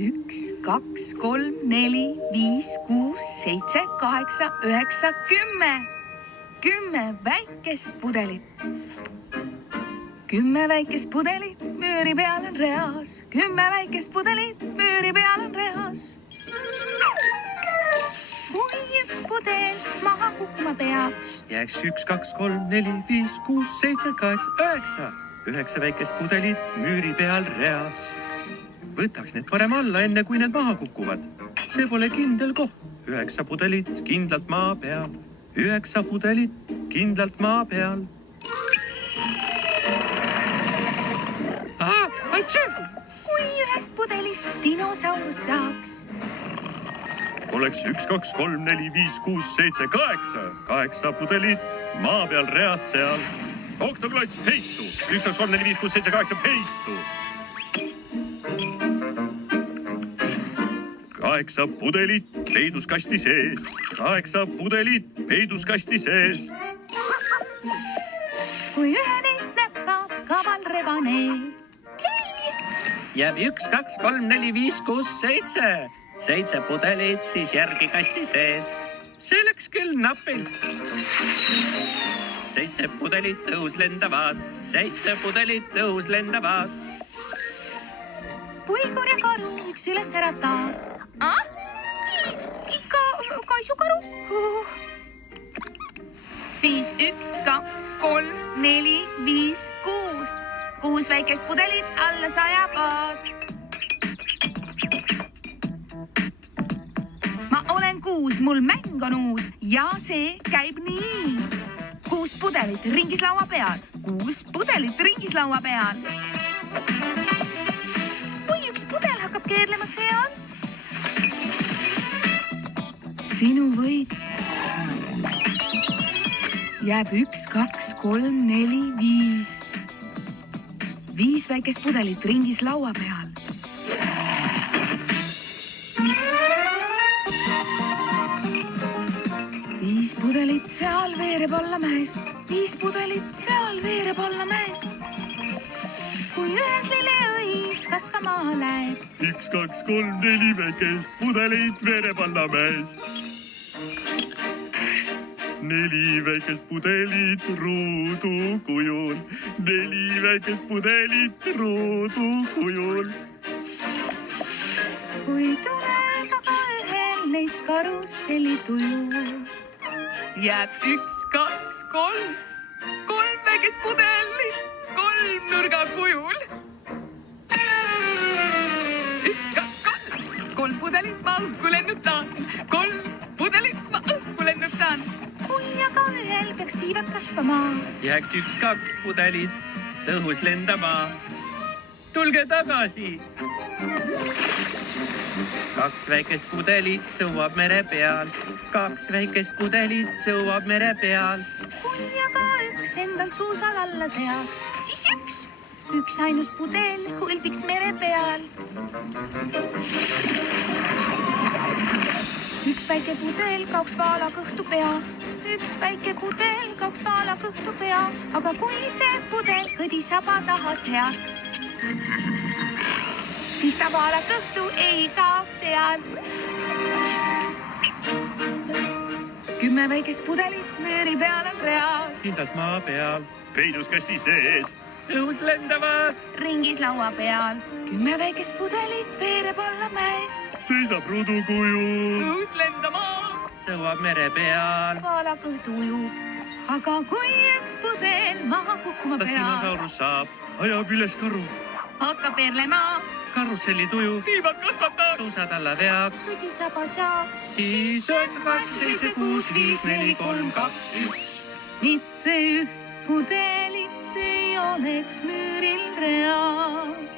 1, 2, 3, 4, 5, 6, 7, 8, 9, 10. 10 väikest pudelit. 10 väikest pudelit müüri peal on reas. 10 väikest pudelit müüri peal on reas. Kui üks pudel maha kukkuma peaks, jääks 1, 2, 3, 4, 5, 6, 7, 8, 9. 9 väikest pudelit müüri peal reas. Võtaks need parem alla, enne kui need maha kukuvad. See pole kindel koht. 9 pudelit kindlalt maa peal. 9 pudelit kindlalt maa peal. Kui ühest pudelist dinosaurus saaks, oleks 1, 2, 3, 4, 5, 6, 7, 8. 8 pudelit maa peal reas seal. Oktoklots, heitu! 1, 2, 3, 4, 5, 6, 7, 8, heitu! 8 pudelit peiduskasti sees. 8 pudelit peiduskasti sees. kui ühe neist näppab kaval rebane, Jääb 1, 2, 3, 4, 5, 6, 7. 7 pudelit siis järgi kasti sees. See läks küll napilt. 7 pudelit õhus lendavad. 7 pudelit õhus lendavad. puigur ja karu üks üles äratab. Ikka kaisukaru. Siis 1, 2, 3, 4, 5, 6. 6 väikest pudelit alla sajavad. Ma olen 6, mul mäng on uus ja see käib nii. 6 pudelit ringis laua peal. 6 pudelit ringis laua peal. Kui üks pudel hakkab keerlema seal, sinu võit. Jääb 1, 2, 3, 4, 5. 5 väikest pudelit ringis laua peal. Viis pudelit seal veereb alla mäest. 5 pudelit seal veereb alla mäest. Kui ühes lilleõis kasvama läheb, 1, 2, 3, 4 väikest pudelit veereb alla mäest. 4 väikest pudelit ruudu kujul. 4 väikest pudelit ruudu kujul. kui tuleb aga ühel neist karusselli tuju, jääb 1, 2, 3. 3 väikest pudelit 3 nurga kujul. 1, 2, 3. 3 pudelit ma õhku lennutan. 3 pudelit ma õhku lennutan. Kui aga ühel peaks tiivad kasvama, Jääks 1, 2 pudelit õhus lendama. Tulge tagasi. 2 väikest pudelit sõuab mere peal. 2 väikest pudelit sõuab mere peal. kui aga üks endal suusal alla seaks, siis üks ainus pudel hõlbiks mere peal. 1 väike pudel kaoks vaala kõhtu pea. 1 väike pudel kaoks vaala kõhtu pea. Aga kui see pudel õdisaba taha seaks, siis ta vaala kõhtu ei kaoks seal. 10 väikest pudelit müüri peal on reas. Kindlalt maa peal, peiduskasti sees. Õhus lendavad. Ringis laua peal 10 väikest pudelit veereb alla mäest. Seisab ruudu kujul. Õhus lendama, Sõuab mere peal. vaala kõhtu ujub. Aga kui üks pudel maha kukkuma Kas peaks, dinosaurus saab, ajab üles karu. hakkab veerlema, Karusselli tuju, tiivad kasvatab, suusad alla veaks. õdisaba saaks. Siis 9, 8, 7, 6, 5, 4, 3, 2, 1. mitte üht pudelit ei oleks müüril reas.